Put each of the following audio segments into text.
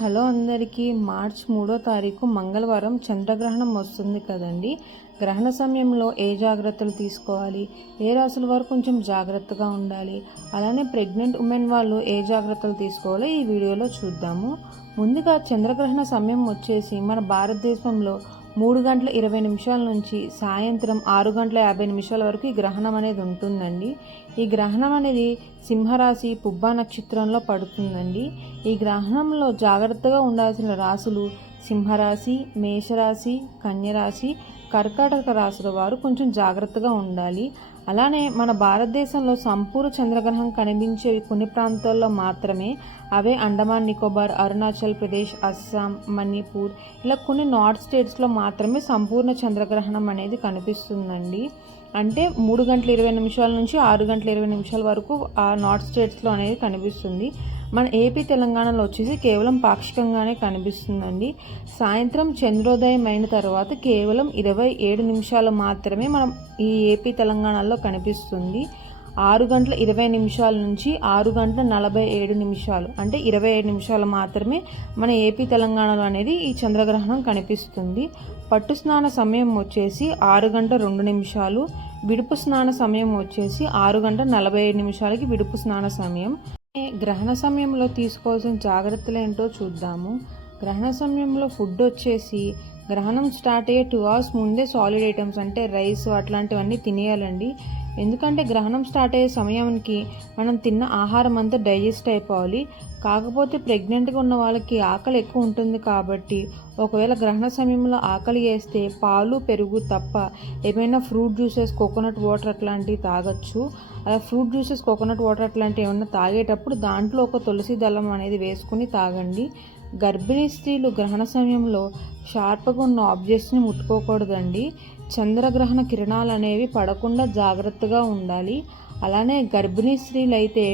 Hello అందరికీ March 3వ తారీఖు మంగళవారం చంద్రగ్రహణం వస్తుంది కదండి. గ్రహణ సమయంలో ఏ జాగ్రత్తలు తీసుకోవాలి, ఏ రాశుల వారు కొంచెం జాగ్రత్తగా ఉండాలి, అలానే ప్రెగ్నెంట్ ఉమెన్ వాళ్ళు ఏ జాగ్రత్తలు తీసుకోవాలో ఈ వీడియోలో చూద్దాము. ముందుగా చంద్రగ్రహణ సమయం వచ్చేసి మన భారతదేశంలో 3:20 నుంచి సాయంత్రం 6:50 వరకు ఈ గ్రహణం అనేది ఉంటుందండి. ఈ గ్రహణం అనేది సింహరాశి పుబ్బా నక్షత్రంలో పడుతుందండి. ఈ గ్రహణంలో జాగ్రత్తగా ఉండాల్సిన రాశులు సింహరాశి, మేషరాశి, కన్యరాశి, కర్కాటక రాశుల వారు కొంచెం జాగ్రత్తగా ఉండాలి. అలానే మన భారతదేశంలో సంపూర్ణ చంద్రగ్రహణం కనిపించేవి కొన్ని ప్రాంతాల్లో మాత్రమే. అవే అండమాన్ నికోబార్, అరుణాచల్ ప్రదేశ్, అస్సాం, మణిపూర్, ఇలా కొన్ని నార్త్ స్టేట్స్లో మాత్రమే సంపూర్ణ చంద్రగ్రహణం అనేది కనిపిస్తుందండి. అంటే 3:20 నుంచి 6:20 వరకు ఆ నార్త్ స్టేట్స్లో అనేది కనిపిస్తుంది. మన ఏపీ తెలంగాణలో వచ్చేసి కేవలం పాక్షికంగానే కనిపిస్తుందండి. సాయంత్రం చంద్రోదయం అయిన తర్వాత కేవలం 27 నిమిషాలు మాత్రమే మనం ఈ ఏపీ తెలంగాణలో కనిపిస్తుంది. 6:20 నుంచి 6:47 అంటే 27 నిమిషాలు మాత్రమే మన ఏపీ తెలంగాణలో అనేది ఈ చంద్రగ్రహణం కనిపిస్తుంది. పట్టు స్నాన సమయం వచ్చేసి 6:02, విడుపు స్నాన సమయం వచ్చేసి 6:47 విడుపు స్నాన సమయం. గ్రహణ సమయంలో తీసుకోవాల్సిన జాగ్రత్తలు ఏంటో చూద్దాము. గ్రహణ సమయంలో ఫుడ్ వచ్చేసి గ్రహణం స్టార్ట్ అయ్యే 2 hours ముందే సాలిడ్ ఐటమ్స్ అంటే రైస్ అట్లాంటివన్నీ తినేయాలండి. ఎందుకంటే గ్రహణం స్టార్ట్ అయ్యే సమయానికి మనం తిన్న ఆహారం అంతా డైజెస్ట్ అయిపోవాలి. కాకపోతే ప్రెగ్నెంట్గా ఉన్న వాళ్ళకి ఆకలి ఎక్కువ ఉంటుంది కాబట్టి ఒకవేళ గ్రహణ సమయంలో ఆకలి వేస్తే పాలు, పెరుగు తప్ప ఏమైనా ఫ్రూట్ జ్యూసెస్, కోకోనట్ వాటర్ అట్లాంటివి తాగొచ్చు. అలా ఫ్రూట్ జ్యూసెస్, కోకోనట్ వాటర్ అట్లాంటివి ఏమన్నా తాగేటప్పుడు దాంట్లో ఒక తులసి దళం అనేది వేసుకుని తాగండి. గర్భిణీ స్త్రీలు గ్రహణ సమయంలో షార్ప్గా ఉన్న ఆబ్జెక్ట్స్ని ముట్టుకోకూడదండి. చంద్రగ్రహణ కిరణాలు అనేవి పడకుండా జాగ్రత్తగా ఉండాలి. అలానే గర్భిణీ స్త్రీలు అయితే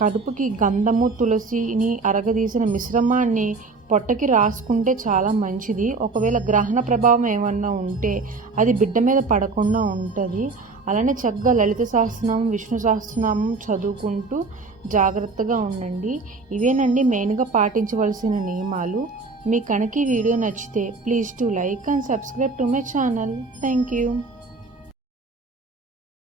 కడుపుకి గంధము, తులసిని అరగదీసిన మిశ్రమాన్ని పొట్టకి రాసుకుంటే చాలా మంచిది. ఒకవేళ గ్రహణ ప్రభావం ఏమన్నా ఉంటే అది బిడ్డ మీద పడకుండా ఉంటుంది. అలానే చక్కగా లలిత సహస్రనామం, విష్ణు సహస్రనామం చదువుకుంటూ జాగ్రత్తగా ఉండండి. ఇవేనండి మెయిన్గా పాటించవలసిన నియమాలు. మీ కనుక ఈ వీడియో నచ్చితే please to like and subscribe to my channel. Thank you.